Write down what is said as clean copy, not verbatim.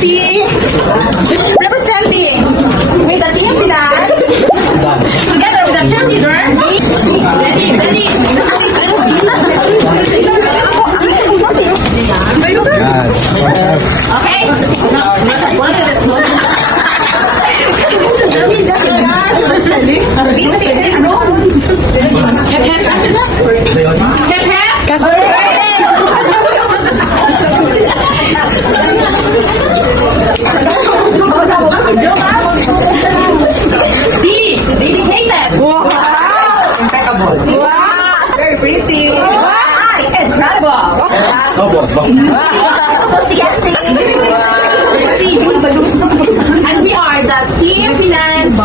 C, representing with the team finance, together with the cheerleader. Ready? Okay. Dedicated. Wow. Impeccable. Wow. Very pretty. Wow. Incredible. Enthusiastic. And we are the team finance.